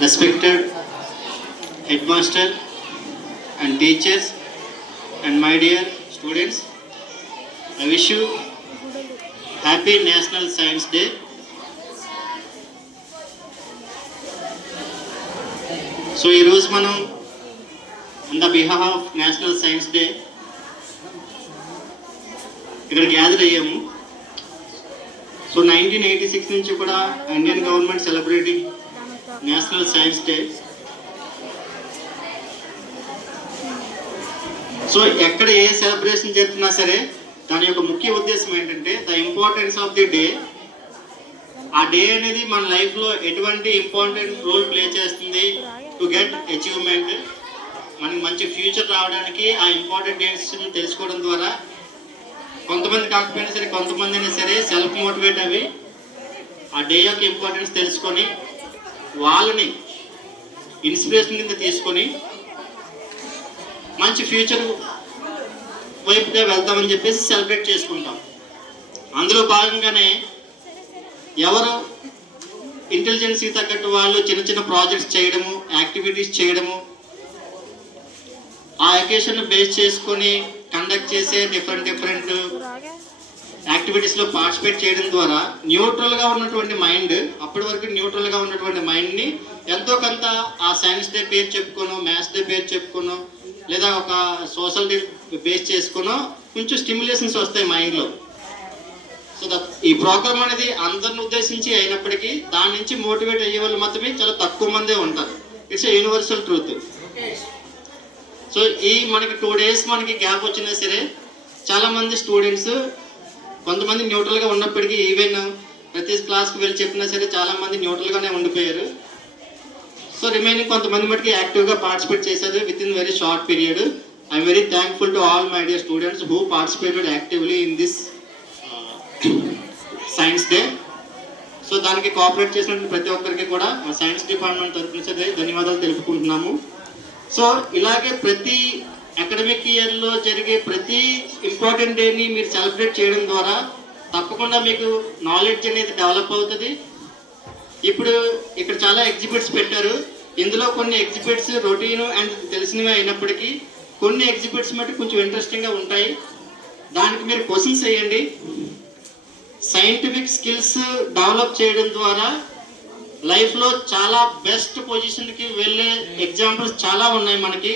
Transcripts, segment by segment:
respected headmaster and teachers and my dear students, I wish you happy National Science Day. So ఈ రోజు మనం on the behalf of National Science Day ఇక్కడ gather అయ్యాము. So 1986 నుంచి కూడా Indian government celebrating national science day. So ఎక్కడ ఏ celebration జరుగుతున్నా సరే దాని యొక్క ముఖ్య ఉద్దేశం ఏంటంటే the importance of the day. ఆ డే అనేది మన లైఫ్లో ఎటువంటి ఇంపార్టెంట్ రోల్ ప్లే చేస్తుంది టు గెట్ అచీవ్మెంట్. మనకి మంచి ఫ్యూచర్ రావడానికి ఆ ఇంపార్టెంట్ డేట్స్ తెలుసుకోవడం ద్వారా కొంతమంది కాకపోయినా సరే కొంతమంది అయినా సరే సెల్ఫ్ మోటివేట్ అవి ఆ డే యొక్క ఇంపార్టెన్స్ తెలుసుకొని వాళ్ళని ఇన్స్పిరేషన్ కింద తీసుకొని మంచి ఫ్యూచర్ వైపుగా వెళ్తామని చెప్పేసి సెలబ్రేట్ చేసుకుంటాం. అందులో భాగంగానే ఎవరు ఇంటెలిజెన్స్కి తగ్గట్టు వాళ్ళు చిన్న చిన్న ప్రాజెక్ట్స్ చేయడము, యాక్టివిటీస్ చేయడము, ఆ అకేషన్ బేస్ చేసుకొని కండక్ట్ చేసే డిఫరెంట్ యాక్టివిటీస్లో పార్టిసిపేట్ చేయడం ద్వారా న్యూట్రల్గా ఉన్నటువంటి మైండ్, అప్పటి వరకు న్యూట్రల్గా ఉన్నటువంటి మైండ్ని ఎంతో కొంత ఆ సైన్స్ డే పేరు చెప్పుకోను, మ్యాథ్స్ డే పేరు చెప్పుకోను, లేదా ఒక సోషల్ డే బేస్ చేసుకునో కొంచెం స్టిమ్యులేషన్స్ వస్తాయి మైండ్లో. సో ఈ ప్రోగ్రామ్ అనేది అందరిని ఉద్దేశించి అయినప్పటికీ దాని నుంచి మోటివేట్ అయ్యే వాళ్ళు మాత్రమే చాలా తక్కువ మందే ఉంటారు. It's a universal truth. So ఈ మనకి 2 days మనకి గ్యాప్ వచ్చినా సరే చాలామంది స్టూడెంట్స్ కొంతమంది న్యూట్రల్గా ఉన్నప్పటికీ ఈవెన్ ప్రతి క్లాస్కి వెళ్ళి చెప్పినా సరే చాలామంది న్యూట్రల్గానే ఉండిపోయారు. సో రిమైనింగ్ కొంతమంది మటుకి యాక్టివ్గా పార్టిసిపేట్ చేశారు with in very short period. I'm very thankful to all my dear students who participated actively in this science day. So దానికి కోఆపరేట్ చేసినటువంటి ప్రతి ఒక్కరికి కూడా మా సైన్స్ డిపార్ట్మెంట్ తరఫున సరే ధన్యవాదాలు తెలుపుకుంటున్నాము. సో ఇలాగే ప్రతి అకాడమిక్ ఇయర్లో జరిగే ప్రతి ఇంపార్టెంట్ డేని మీరు సెలబ్రేట్ చేయడం ద్వారా తప్పకుండా మీకు నాలెడ్జ్ అనేది డెవలప్ అవుతుంది. ఇప్పుడు ఇక్కడ చాలా ఎగ్జిబిట్స్ పెట్టారు. ఇందులో కొన్ని ఎగ్జిబిట్స్ రొటీన్ అండ్ తెలిసినవి అయినప్పటికీ కొన్ని ఎగ్జిబిట్స్ మటు కొంచెం ఇంట్రెస్టింగ్గా ఉంటాయి. దానికి మీరు క్వశ్చన్స్ వేయండి. సైంటిఫిక్ స్కిల్స్ డెవలప్ చేయడం ద్వారా లైఫ్లో చాలా బెస్ట్ పొజిషన్కి వెళ్ళే ఎగ్జాంపుల్స్ చాలా ఉన్నాయి మనకి,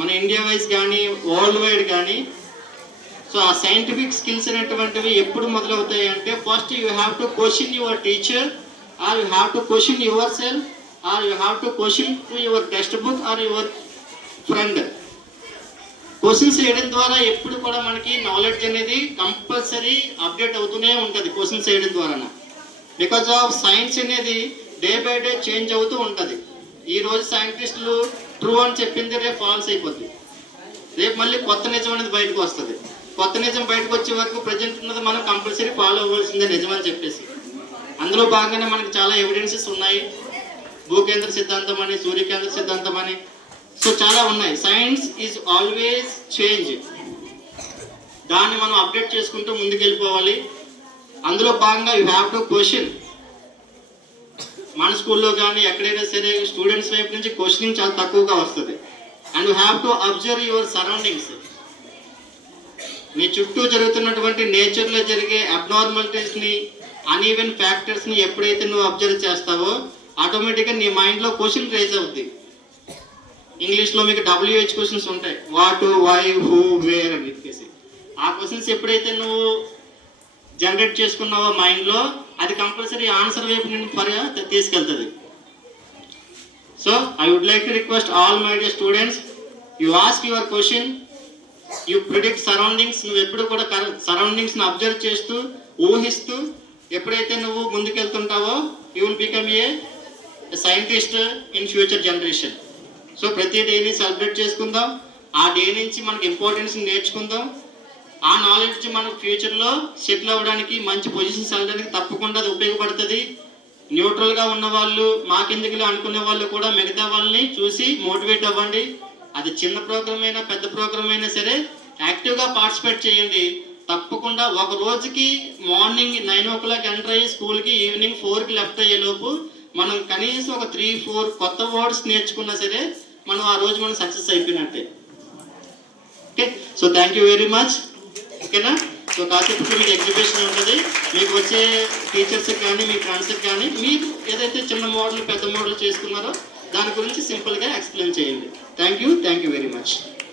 మన ఇండియా వైజ్ కానీ వరల్డ్ వైడ్ కానీ. సో ఆ సైంటిఫిక్ స్కిల్స్ అనేటువంటివి ఎప్పుడు మొదలవుతాయి అంటే first you have to question your teacher, or you have to question yourself, or you have to question to your textbook or your friend. Questions వేయడం ద్వారా ఎప్పుడు కూడా మనకి నాలెడ్జ్ అనేది కంపల్సరీ అప్డేట్ అవుతూనే ఉంటుంది క్వశ్చన్స్ వేయడం ద్వారా. బికాజ్ ఆఫ్ సైన్స్ అనేది డే బై డే చేంజ్ అవుతూ ఉంటుంది. ఈరోజు సైంటిస్టులు ట్రూ అని చెప్పింది రేపు ఫాల్స్ అయిపోద్ది, రేపు మళ్ళీ కొత్త నిజం అనేది బయటకు వస్తుంది. కొత్త నిజం బయటకు వచ్చే వరకు ప్రజెంట్ ఉన్నది మనం కంపల్సరీ ఫాలో అవ్వాల్సిందే నిజం అని చెప్పేసి. అందులో భాగంగానే మనకి చాలా ఎవిడెన్సెస్ ఉన్నాయి. భూకేంద్ర సిద్ధాంతం అని, సూర్యకేంద్ర సిద్ధాంతం అని, సో చాలా ఉన్నాయి. Science is always change. దాన్ని మనం అప్డేట్ చేసుకుంటూ ముందుకెళ్ళిపోవాలి. అందులో భాగంగా యూ హ్యావ్ టు క్వశ్చన్. మన స్కూల్లో కానీ ఎక్కడైనా సరే స్టూడెంట్స్ వైపు నుంచి క్వశ్చనింగ్ చాలా తక్కువగా వస్తుంది. And you have to observe your surroundings. మీ చుట్టూ జరుగుతున్నటువంటి నేచర్లో జరిగే అబ్నార్మాలిటీస్ని, అన్ఈవెన్ ఫ్యాక్టర్స్ని ఎప్పుడైతే నువ్వు అబ్జర్వ్ చేస్తావో ఆటోమేటిక్గా నీ మైండ్లో క్వశ్చన్ రేజ్ అవుద్ది. ఇంగ్లీష్లో మీకు WH క్వశ్చన్స్ ఉంటాయి, వాట్, వై, హూ, వేర్ అని చెప్పేసి. ఆ క్వశ్చన్స్ ఎప్పుడైతే నువ్వు జనరేట్ చేసుకున్నావో మైండ్లో అది కంపల్సరీ ఆన్సర్ వైపు నేను తీసుకెళ్తుంది. So I would like to request all my dear students, you ask your question, you predict surroundings. నువ్వు ఎప్పుడు కూడా సరౌండింగ్స్ని అబ్జర్వ్ చేస్తూ ఊహిస్తూ ఎప్పుడైతే నువ్వు ముందుకెళ్తుంటావో you will become a scientist in future generation. So ప్రతి డేని సెలబ్రేట్ చేసుకుందాం. ఆ డే నుంచి మనకి ఇంపార్టెన్స్ నేర్చుకుందాం. ఆ నాలెడ్జ్ మనకు ఫ్యూచర్లో సెటిల్ అవ్వడానికి, మంచి పొజిషన్స్ వెళ్ళడానికి తప్పకుండా అది ఉపయోగపడుతుంది. న్యూట్రల్గా ఉన్న వాళ్ళు, మాకెందుకులో అనుకునే వాళ్ళు కూడా మిగతా వాళ్ళని చూసి మోటివేట్ అవ్వండి. అది చిన్న ప్రోగ్రామ్ అయినా పెద్ద ప్రోగ్రామ్ అయినా సరే యాక్టివ్గా పార్టిసిపేట్ చేయండి. తప్పకుండా ఒక రోజుకి మార్నింగ్ 9 o'clock ఎంటర్ అయ్యి స్కూల్కి ఈవినింగ్ 4కి లెఫ్ట్ అయ్యేలోపు మనం కనీసం ఒక 3-4 కొత్త వర్డ్స్ నేర్చుకున్నా సరే మనం ఆ రోజు మనం సక్సెస్ అయిపోయినట్టే. Okay, so thank you very much. ఓకేనా? సో కాసేపు మీకు ఎగ్జిబిషన్ ఉంటుంది. మీకు వచ్చే టీచర్స్కి కానీ మీ ఫ్రెండ్స్కి కానీ మీరు ఏదైతే చిన్న మోడల్ పెద్ద మోడల్ చేసుకున్నారో దాని గురించి సింపుల్గా ఎక్స్ప్లెయిన్ చేయండి. Thank you very much.